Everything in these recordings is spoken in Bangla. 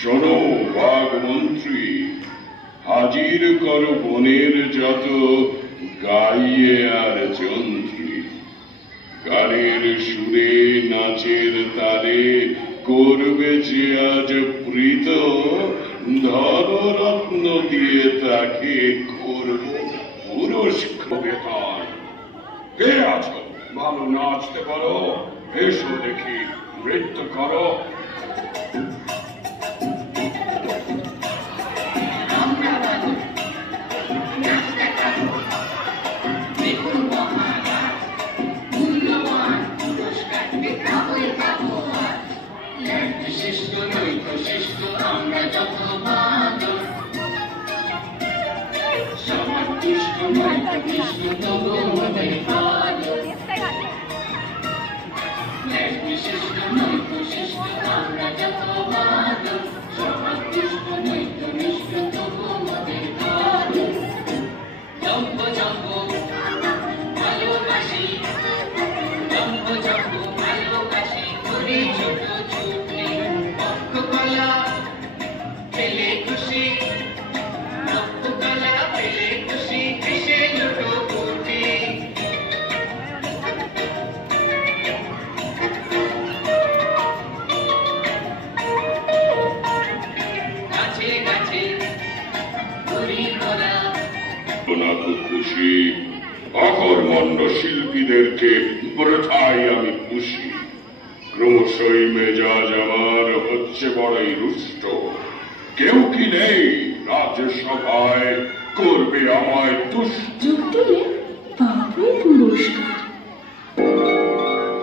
শোনো বাঘ মন্ত্রী, হাজির করো বনের যত গাইয়ে আর যন্ত্রী। গানের সুরে নাচের তালে করবে যে আজ প্রীত, ধনরত্ন দিয়ে তাকে করব পুরস্কার। কে আছো, ভালো নাচতে পারো? এসো দেখি, নৃত্য করো। খুশি অকর্মণ্য শিল্পীদেরকে বৃথায় আমি খুশি। ক্রমশই মেজাজ আমার হচ্ছে বড়ই রুষ্ট। কেউ কি নেই রাজসভায় করবে আমায় তুষ্ট?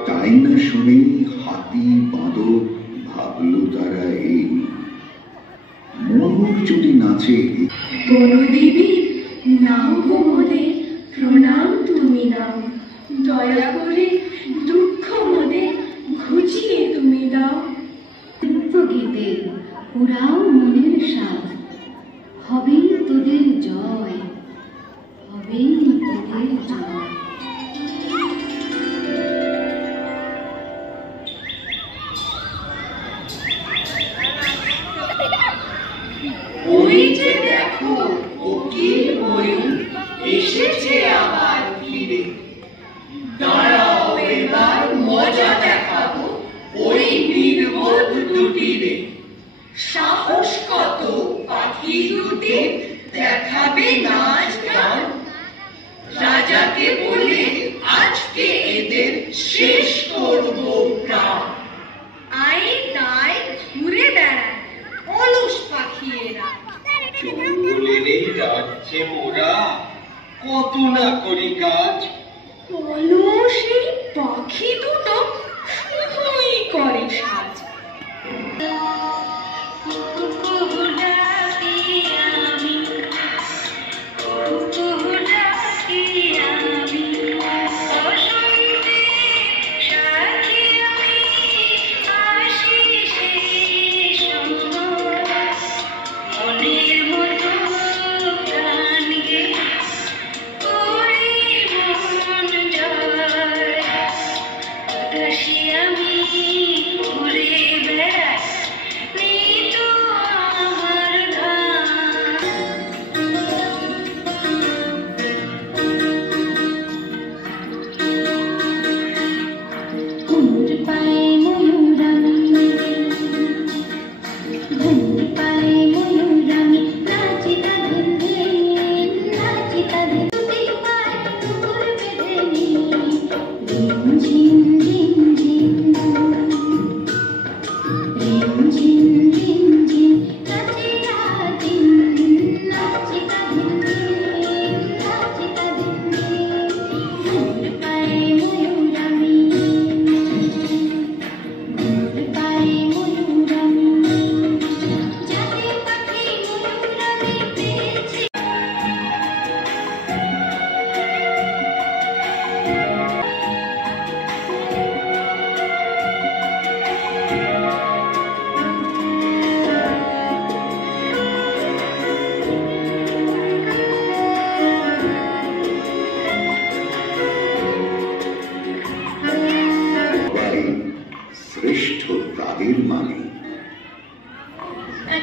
তাই না শুনে হাতি বাঁদর ভাবলো তারা এই মোহর যদি নাচে। বনদেবী নাও গো মোদের প্রণাম তুমি নাও, দয়া করে দুঃখ মোদের ঘুচিয়ে তুমি দাও। গীতে পুরাও মনের সাজ, হবেই তোদের জয়, হবেই তোদের জয়। ওই যে দেখো উকিল ময়ূর এসেছে আবার ফিরে। দাঁড়াও এবার মজা দেখাবো ওই নির্বোধ দুটিরে। সাহস কত পাখি দুটি দেখাবে নাচ গান। রাজাকে বলে আজকে এদের শেষ করবো প্রাণ। আই তাই ঘুরে বেড়ায় অলস পাখি এরা। জঙ্গলের এই রাজ্যে মোরা কত না করি কাজ। অলস এই পাখি দুটো শুধুই করে সাজ। আমি ঘুরে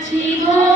যাচ্ছি ঘর